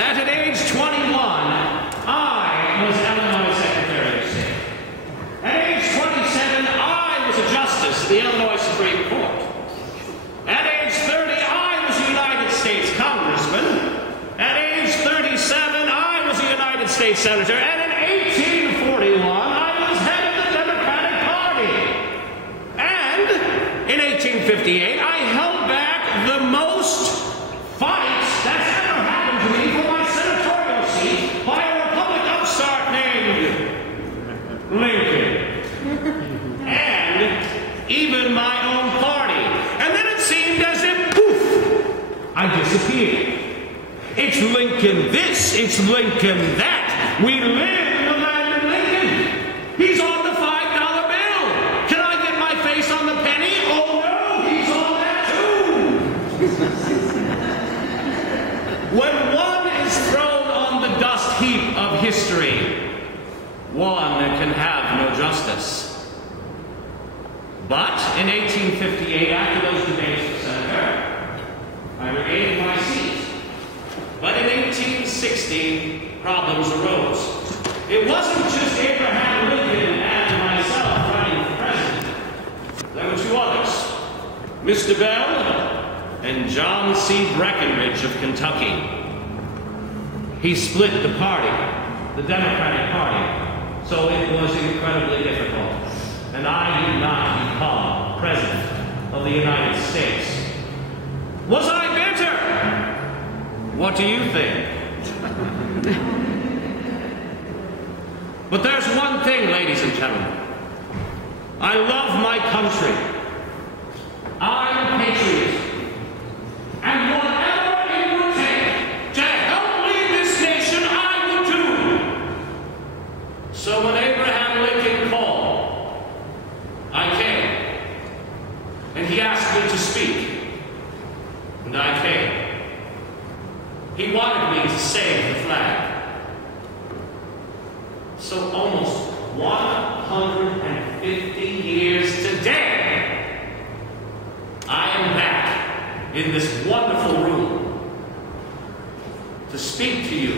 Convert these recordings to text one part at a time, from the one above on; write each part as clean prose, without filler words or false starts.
that at age 21, I was Illinois Secretary of State. At age 27, I was a justice of the Illinois Supreme Court. At age 30, I was a United States Congressman. At age 37, I was a United States Senator. And in 1841, I was head of the Democratic Party. And in 1858, I held back the most fights that's ever happened to me for my senatorial seat by a Republican upstart named Lincoln. And even my own party. And then it seemed as if, poof, I disappeared. It's Lincoln this, it's Lincoln that. We live in the land of Lincoln. He's on the $5 bill. Can I get my face on the penny? Oh no, he's on that too. When one is thrown on the dust heap of history, one can have no justice. But in 1858, after those debates for senator, I regained my seat. But in 1860, problems arose. It wasn't just Abraham Lincoln and myself running for president. There were two others, Mr. Bell and John C. Breckinridge of Kentucky. He split the party, the Democratic Party, so it was incredibly difficult. And I did not become president of the United States. Was I bitter? What do you think? But there's one thing, ladies and gentlemen. I love my country. I'm a patriot. And whatever it would take to help lead this nation, I would do. So when Abraham Lincoln called, I came. And he asked me to speak. And I came. He wanted me to save the flag. So almost 150 years today, I am back in this wonderful room to speak to you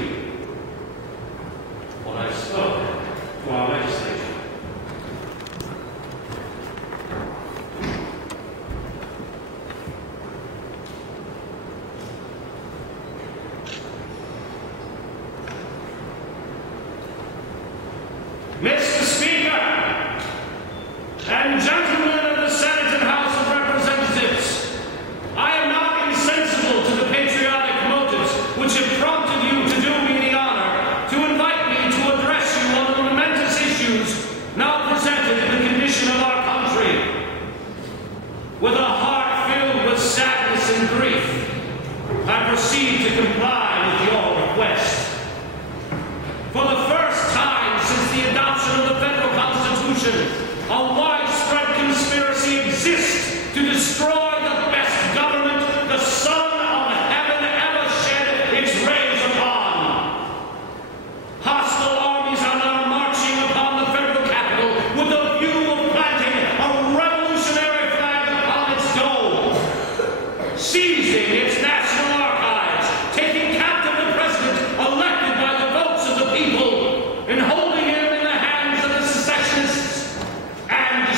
what I spoke to our legislature. Mr. Speaker, and gentlemen of the Senate and House of Representatives, I am not insensible to the patriotic motives which have prompted you to do me the honor to invite me to address you on the momentous issues now presented in the condition of our country. With a heart filled with sadness and grief, I proceed to comply with your request. For the first time since the adoption of the federal Constitution, a widespread conspiracy exists to destroy the best government the sun of heaven ever shed its rays upon. Hostile armies are now marching upon the federal capital with the view of planting a revolutionary flag upon its dome, seizing its national archives, taking captive the president elected by the votes of the people, and holding him in the hands of the secessionists and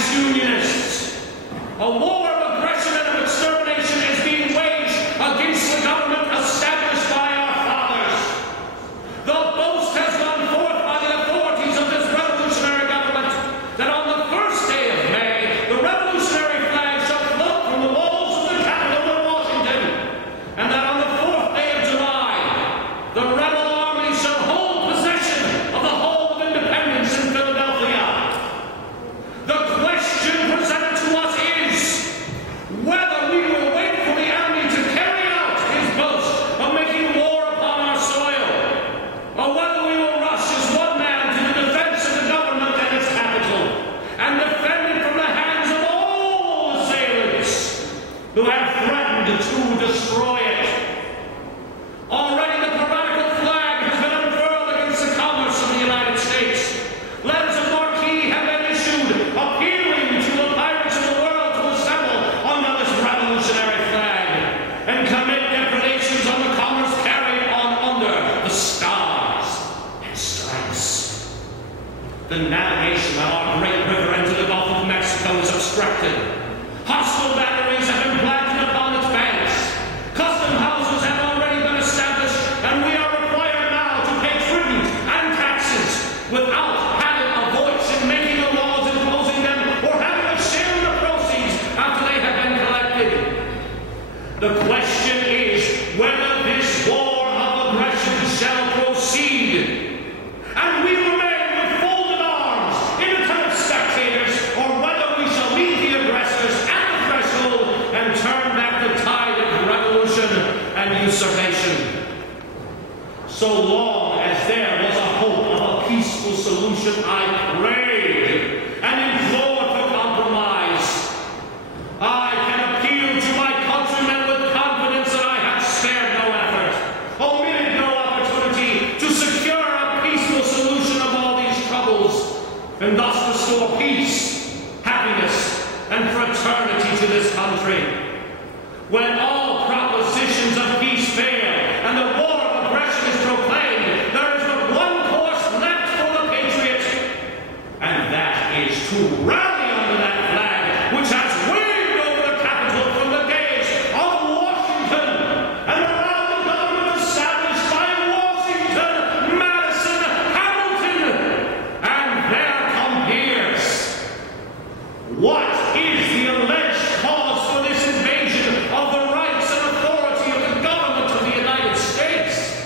The navigation of our great river into the Gulf of Mexico is obstructed. Hostile batteries have been planted upon its banks. Custom houses have already been established, and we are required now to pay tribute and taxes without having a voice in making the laws imposing them or having a share in the proceeds after they have been collected. The question is whether this war of aggression shall proceed. And we remain with folded arms, innocent spectators, or whether we shall meet the aggressors at the threshold and turn back the tide of revolution and usurpation. So long as there was a hope of a peaceful solution, I prayed and implored for compromise. I can appeal to my countrymen with confidence that I have spared no effort, omitted no opportunity to secure a peaceful solution of all these troubles, and thus restore peace, happiness, and fraternity to this country. When all propositions of peace fail and the war of aggression is proclaimed, there is but one course left for the patriot, and that is to rally under that flag which has waved over the Capitol from the gates of Washington and around the government established by Washington, Madison, Hamilton, and their compeers. What is the alleged cause for this invasion of the rights and authority of the government of the United States?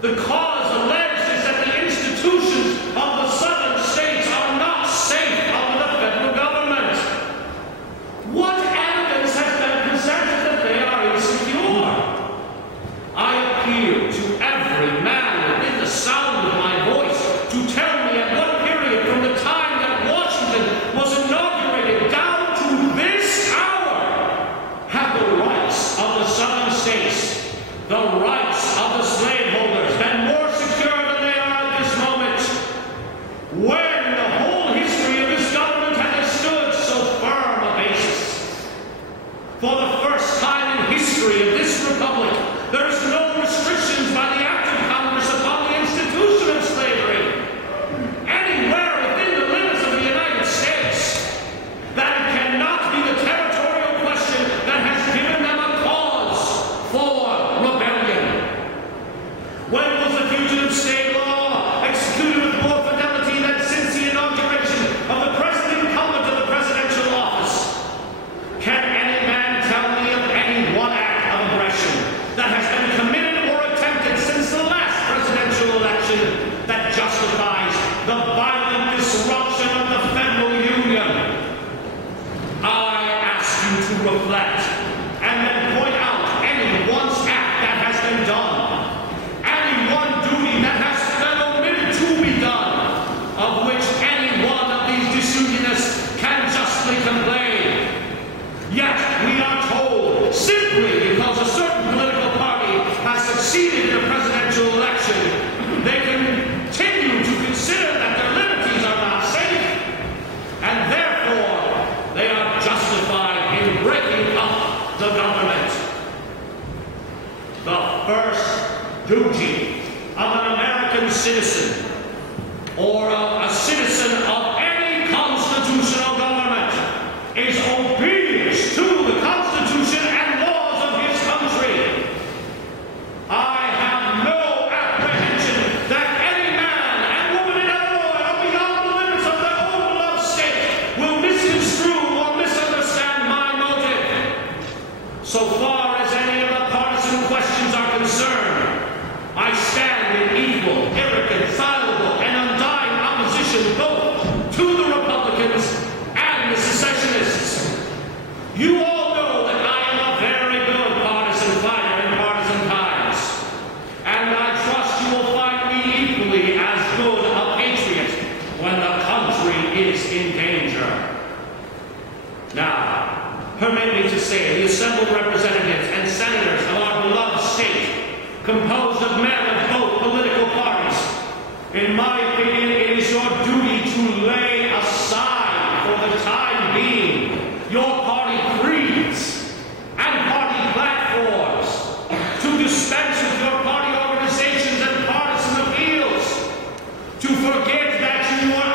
The cause alleged is that the institutions of the southern states are not safe under the federal government. What evidence has been presented that they are insecure? I appeal to every man within the sound of my voice to tell me at what period from the time that Washington was inaugurated down to this hour have the rights of the southern states, the rights of the slaveholders, been more secure than they are at this moment, when the whole history of this government has stood so firm a basis. For the first time in history of this republic, there is no restrictions by the act of Congress upon the institution of slavery anywhere within the limits of the United States. That it cannot be the territorial question that has given them a cause for rebellion. When was the fugitive slave law executed with more fidelity than since the inauguration of the present incumbent of the presidential office? Can any man tell me of any one act of aggression that has been committed or attempted since the last presidential election that justifies the violent disruption of the federal union? I ask you to reflect and then point out any one act that has been done, any one duty that has been omitted to be done, of which any one of these disunionists can justly complain. Yet we are told, simply because a certain political party has succeeded in a presidential election, they continue to consider that their liberties are not safe, and therefore they are justified in breaking up the government. The first duty of an American citizen or of a citizen of any constitutional government is obedience to the Constitution and laws of his country. I have no apprehension that any man and woman in Illinois or beyond the limits of their own beloved state will misconstrue or misunderstand my motive. So far as any of the partisan questions are concerned, I stand in equal, irreconcilable, and undying opposition both to the Republicans and the secessionists. You all know that I am a very good partisan fighter in partisan times, and I trust you will find me equally as good a patriot when the country is in danger. Now, permit me to say the assembled representatives and senators of our beloved state, composed of men of both political parties, in my opinion, it is your duty to lay aside for the time being your party creeds and party platforms, to dispense with your party organizations and partisan appeals, to forget that you are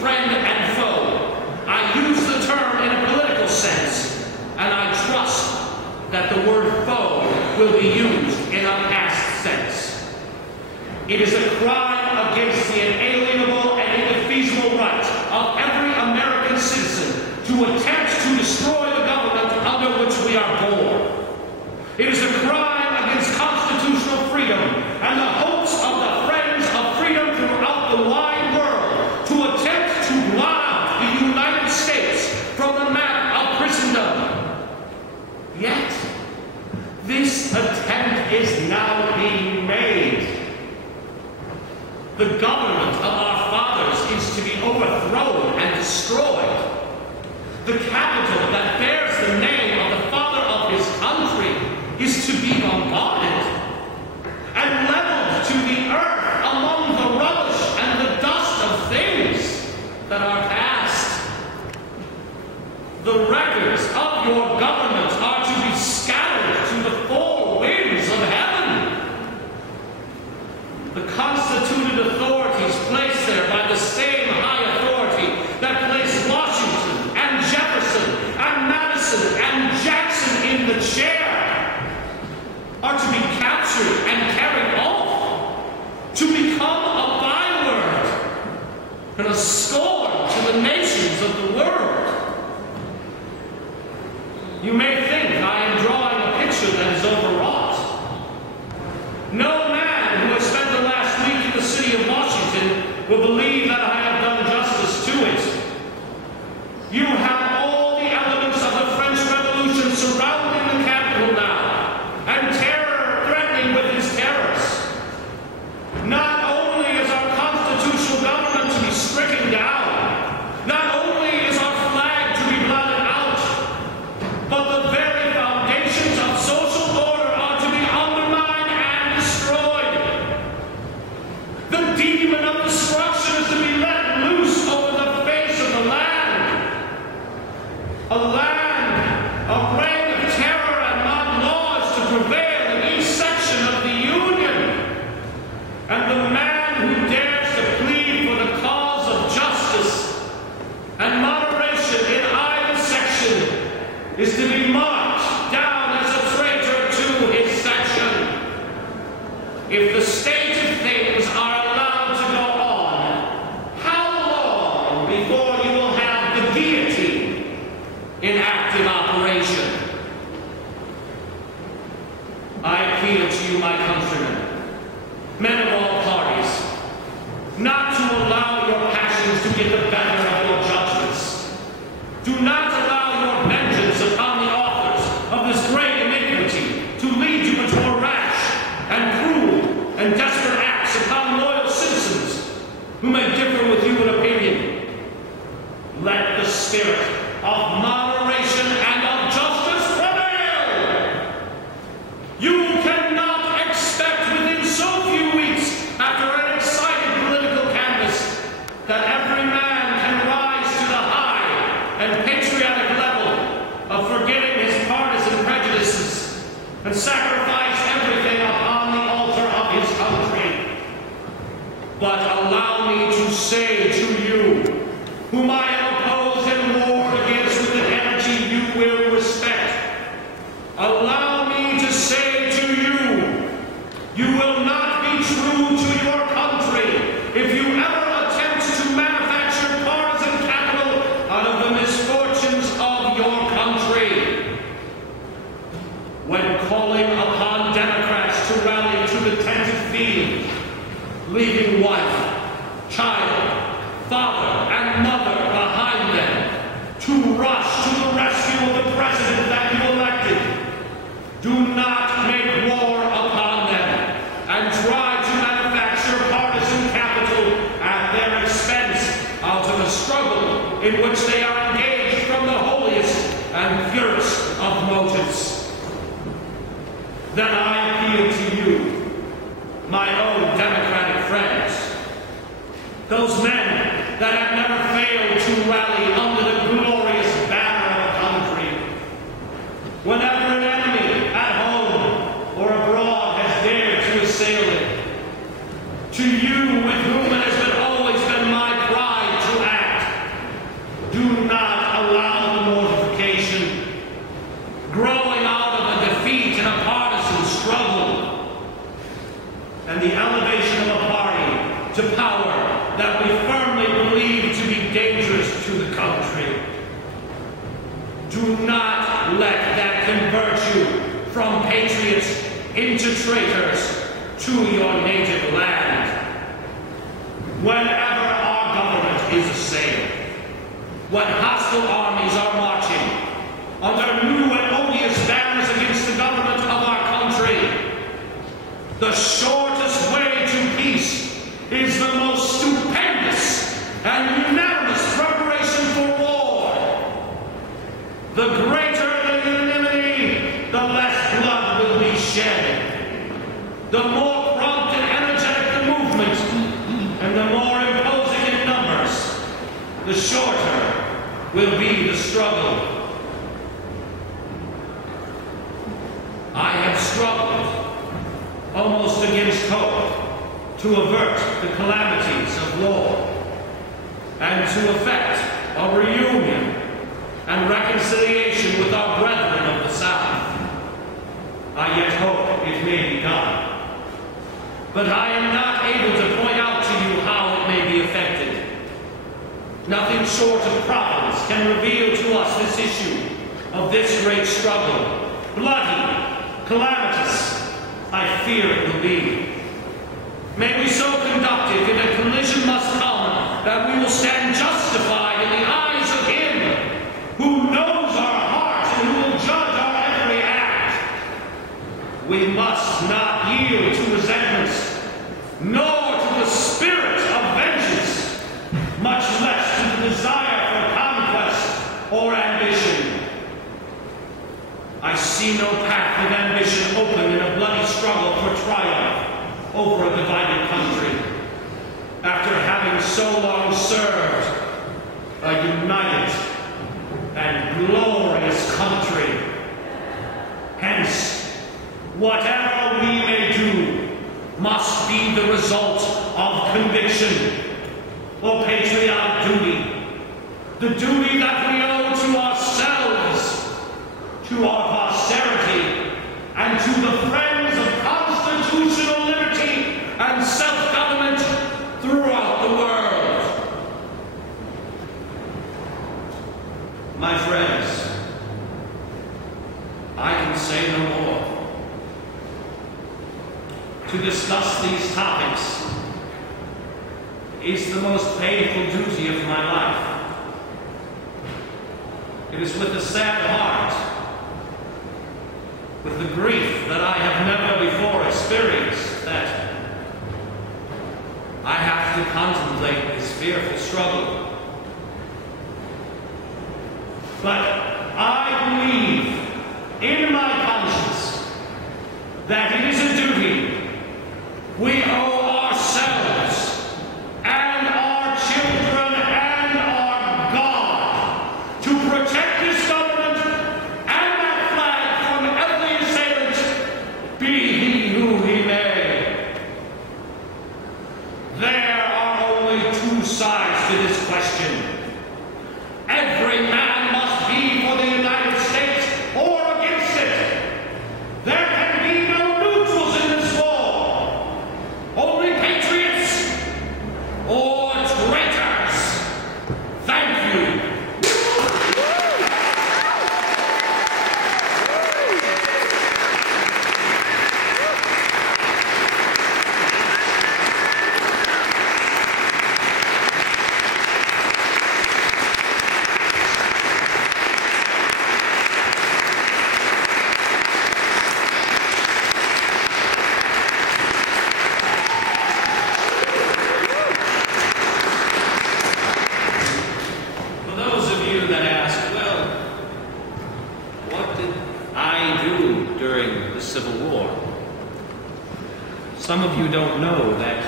friend and foe. I use the term in a political sense, and I trust that the word foe will be used in a past sense. It is a crime against the inalienable and indefeasible right of every American citizen to attempt to destroy the government under which we are born. It is a crime against constitutional freedom and the hopes of the friends of freedom throughout the wide world to attempt to blot the United States from the map of Christendom. Yet, this attempt is now being made. The government of our fathers is to be overthrown and destroyed. The capital that bears the name of the father of his country is to be bombarded and leveled to the earth among the rubbish and the dust of things that are past. The records of your government are to be scattered to the four winds of heaven. The constituted authorities placed there by the same high authority that placed Washington and Jefferson and Madison and Jackson in the chair are to be captured and carried off, to become a byword and a scorn to the nations of the world. You may think I am drawing a picture that is overwrought. No man who has spent the last week in the city of Washington will believe that I have done justice to it. You have all the elements of the French Revolution surrounding the Capitol now, and terror threatening with its terrors. Not only is our constitutional government to be stricken down, not only is our flag to be blotted out, but the very foundations of social order are to be undermined and destroyed. The demon of destruction is to be let loose over the face of the land. A land, a reign of terror and mob laws to prevail in each section of the Union. And the man who dares to plead for the cause of justice and moderation in either section is to be marked down as a traitor to his section. If the state of things are allowed to go on, how long before you will have the guillotine in active operation? I appeal to you, my countrymen, men of all parties, not to allow your passions to get the better of your judgments. Do not allow your vengeance upon the authors of this great iniquity to lead you into a rash and cruel and desperate acts upon loyal citizens who may differ with you in opinion. Let the spirit of moderation and of justice prevail. You cannot expect within so few weeks after an excited political canvass that every man can rise to the high and patriotic level of forgetting his partisan prejudices and sacrifice everything upon the altar of his country. But allow me to say to you, whom I have opposed and warred against with an energy you will respect, allow me to say to you, you will not be true to your country if you ever attempt to manufacture partisan capital out of the misfortunes of your country. When calling upon Democrats to rally to the tented field, leaving wife, child, father, and mother behind them, to rush to the rescue of the president that you elected, do not make war upon them and try to manufacture partisan capital at their expense out of a struggle in which they are engaged from the holiest and purest of motives. Then I appeal to you, my own Democratic friends, those men that have never failed to rally under the glorious banner of a country. Whenever an enemy at home or abroad has dared to assail it, to you with whom it has always been my pride to act, into traitors to your native land. Whenever our government is assailed, when hostile armies are marching under new and odious banners against the government of our country, the shortest way to peace is the most stupendous and unanimous preparation for war. The greater the unanimity, the less blood will be shed. The more prompt and energetic the movement, and the more imposing in numbers, the shorter will be the struggle. I have struggled, almost against hope, to avert the calamities of war, and to effect a reunion and reconciliation with our brethren of the South. I yet hope it may be done, but I am not able to point out to you how it may be effected. Nothing short of Providence can reveal to us this issue of this great struggle. Bloody, calamitous, I fear it will be. May we so conduct it that a collision must come, that we will stand justified in the eyes of Him who knows our heart and who will judge our every act. We must not yield to resentments, nor to the spirit of vengeance, much less to the desire for conquest or ambition. I see no path of ambition open in a bloody struggle for triumph over a divided country, after having so long served a united and glorious country. Hence, whatever we may do must be the result of conviction or patriotic duty, the duty that we owe to ourselves, to our posterity, and to the friends of constitutional liberty and self-government throughout the world. My friends, I can say no more. To discuss these topics is the most painful duty of my life. It is with a sad heart, with the grief that I have never before experienced, that I have to contemplate this fearful struggle. But I believe in my conscience that it is a duty we owe ourselves and our children and our God to protect this government and that flag from every assailant, be he who he may. There are only two sides to this question. Every man must be for the United States or against it. There can be no neutrals in this war. Only patriots or traitors. Thank you. Some of you don't know that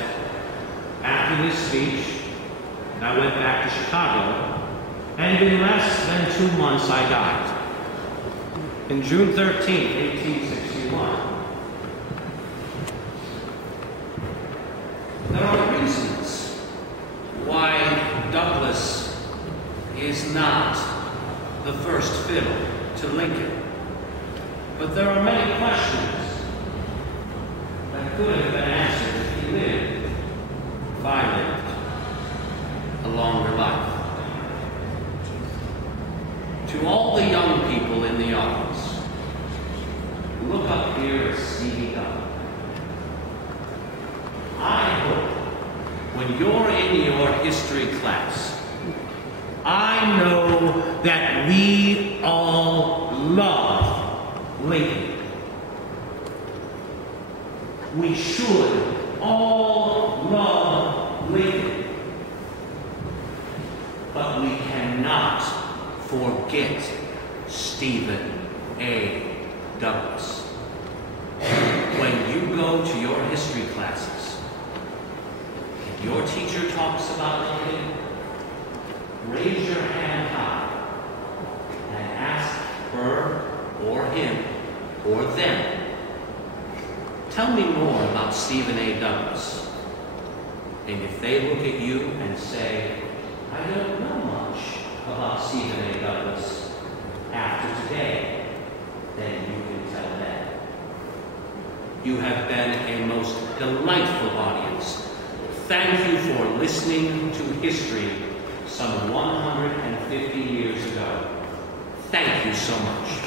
after this speech, I went back to Chicago, and in less than 2 months I died. In June 13, 1861. There are reasons why Douglas is not the first fiddle to Lincoln, but there are many questions that could have been answered if he lived, if I lived, a longer life. To all the young people in the audience, look up here at Stevie when you're in your history class, I know that we all love Lincoln. We should all love Lincoln. But we cannot forget Stephen A. Douglas. When you go to your history classes, and your teacher talks about Lincoln, raise your hand high and ask her or him or them, tell me more about Stephen A. Douglas. And if they look at you and say, I don't know much about Stephen A. Douglas after today, then you can tell them. You have been a most delightful audience. Thank you for listening to history some 150 years ago. Thank you so much.